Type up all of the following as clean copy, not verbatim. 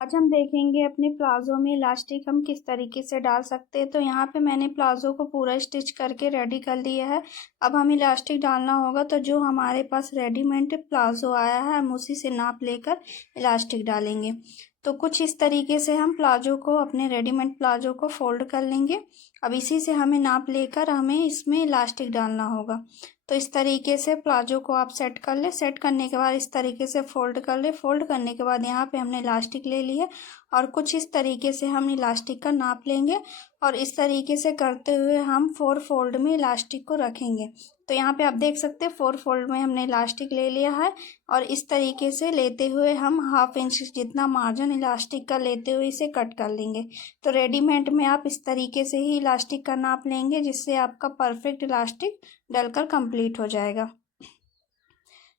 आज हम देखेंगे अपने प्लाज़ो में इलास्टिक हम किस तरीके से डाल सकते हैं। तो यहाँ पे मैंने प्लाज़ो को पूरा स्टिच करके रेडी कर लिया है। अब हम इलास्टिक डालना होगा, तो जो हमारे पास रेडीमेड प्लाज़ो आया है हम उसी से नाप लेकर इलास्टिक डालेंगे। तो कुछ इस तरीके से हम प्लाज़ो को, अपने रेडीमेड प्लाज़ो को फोल्ड कर लेंगे। अब इसी से हमें नाप लेकर हमें इसमें इलास्टिक डालना होगा। तो इस तरीके से प्लाज़ो को आप सेट कर ले। सेट करने के बाद इस तरीके से फ़ोल्ड कर ले। फ़ोल्ड करने के बाद यहाँ पे हमने इलास्टिक ले ली है और कुछ इस तरीके से हम इलास्टिक का नाप लेंगे और इस तरीके से करते हुए हम 4 फोल्ड में इलास्टिक को रखेंगे। तो यहाँ पे आप देख सकते हैं 4 फोल्ड में हमने इलास्टिक ले लिया है और इस तरीके से लेते हुए हम 1/2 इंच जितना मार्जिन इलास्टिक का लेते हुए इसे कट कर लेंगे। तो रेडीमेड में आप इस तरीके से ही इलास्टिक का नाप लेंगे, जिससे आपका परफेक्ट इलास्टिक डलकर कंप्लीट हो जाएगा।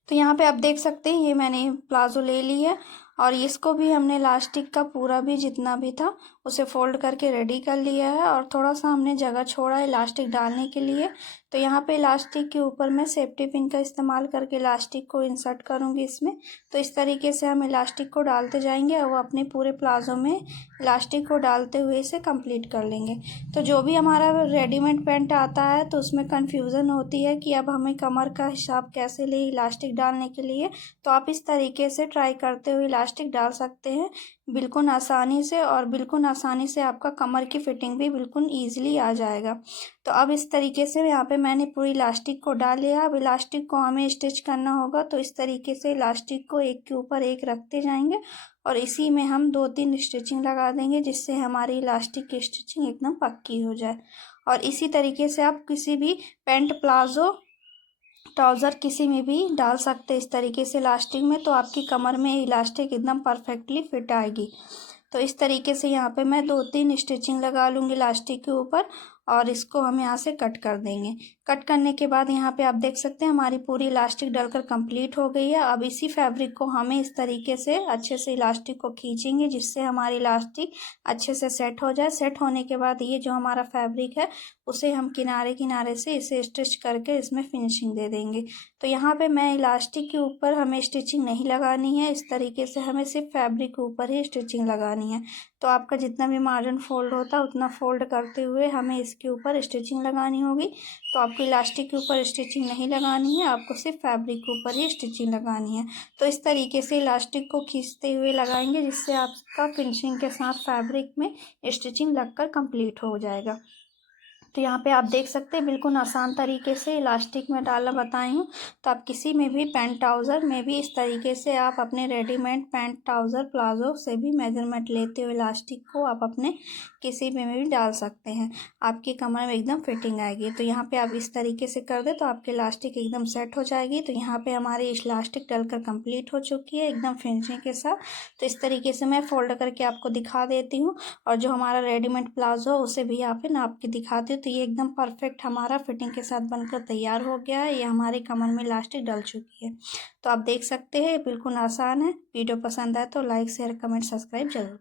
तो यहाँ पे आप देख सकते हैं ये मैंने प्लाज़ो ले ली है और इसको भी हमने इलास्टिक का पूरा भी जितना भी था उसे फोल्ड करके रेडी कर लिया है और थोड़ा सा हमने जगह छोड़ा इलास्टिक डालने के लिए। तो यहाँ पे इलास्टिक के ऊपर मैं सेफ्टी पिन का इस्तेमाल करके इलास्टिक को इंसर्ट करूँगी इसमें। तो इस तरीके से हम इलास्टिक को डालते जाएंगे और अपने पूरे प्लाज़ो में इलास्टिक को डालते हुए इसे कंप्लीट कर लेंगे। तो जो भी हमारा रेडीमेड पैंट आता है तो उसमें कन्फ्यूज़न होती है कि अब हमें कमर का हिसाब कैसे ले इलास्टिक डालने के लिए। तो आप इस तरीके से ट्राई करते हुए इलास्टिक डाल सकते हैं बिल्कुल आसानी से, और बिल्कुल आसानी से आपका कमर की फिटिंग भी बिल्कुल ईजिली आ जाएगा। तो अब इस तरीके से यहाँ पे मैंने पूरी इलास्टिक को डाल लिया। अब इलास्टिक को हमें स्टिच करना होगा, तो इस तरीके से इलास्टिक को एक के ऊपर एक रखते जाएंगे और इसी में हम 2-3 स्टिचिंग लगा देंगे, जिससे हमारी इलास्टिक की स्टिचिंग एकदम पक्की हो जाए। और इसी तरीके से आप किसी भी पैंट, प्लाज़ो, ट्राउज़र किसी में भी डाल सकते हैं इस तरीके से इलास्टिक में, तो आपकी कमर में इलास्टिक एकदम परफेक्टली फिट आएगी। तो इस तरीके से यहाँ पे मैं 2-3 स्टिचिंग लगा लूँगी इलास्टिक के ऊपर और इसको हम यहाँ से कट कर देंगे। कट करने के बाद यहाँ पे आप देख सकते हैं हमारी पूरी इलास्टिक डलकर कंप्लीट हो गई है। अब इसी फैब्रिक को हमें इस तरीके से अच्छे से इलास्टिक को खींचेंगे, जिससे हमारी इलास्टिक अच्छे से सेट हो जाए। सेट होने के बाद ये जो हमारा फैब्रिक है उसे हम किनारे किनारे से इसे स्टिच करके इसमें फिनिशिंग दे देंगे। तो यहाँ पे मैं इलास्टिक के ऊपर हमें स्टिचिंग नहीं लगानी है, इस तरीके से हमें सिर्फ फैब्रिक के ऊपर ही स्टिचिंग लगानी है। तो आपका जितना भी मार्जिन फोल्ड होता है उतना फोल्ड करते हुए हमें इसके ऊपर स्टिचिंग लगानी होगी। तो आपको इलास्टिक के ऊपर स्टिचिंग नहीं लगानी है, आपको सिर्फ फैब्रिक के ऊपर ही स्टिचिंग लगानी है। तो इस तरीके से इलास्टिक को खींचते हुए लगाएंगे, जिससे आपका फिनिशिंग के साथ फैब्रिक में स्टिचिंग लगकर कंप्लीट हो जाएगा। तो यहाँ पे आप देख सकते हैं बिल्कुल आसान तरीके से इलास्टिक में डालना बताई हूँ। तो आप किसी में भी पैंट, ट्राउज़र में भी इस तरीके से आप अपने रेडीमेड पैंट, ट्राउज़र, प्लाज़ो से भी मेजरमेंट लेते हुए इलास्टिक को आप अपने किसी में भी डाल सकते हैं। आपकी कमर में एकदम फिटिंग आएगी। तो यहाँ पे आप इस तरीके से कर दे तो आपकी इलास्टिक एकदम सेट हो जाएगी। तो यहाँ पे हमारी इलास्टिक डलकर कंप्लीट हो चुकी है एकदम फिनिशिंग के साथ। तो इस तरीके से मैं फोल्ड करके आपको दिखा देती हूँ और जो हमारा रेडीमेड प्लाज़ो है उसे भी यहाँ पे नाप के दिखाती हूँ। तो ये एकदम परफेक्ट हमारा फिटिंग के साथ बनकर तैयार हो गया है। ये हमारी कमर में इलास्टिक डल चुकी है। तो आप देख सकते हैं बिल्कुल आसान है। वीडियो पसंद आए तो लाइक, शेयर, कमेंट, सब्सक्राइब जरूर।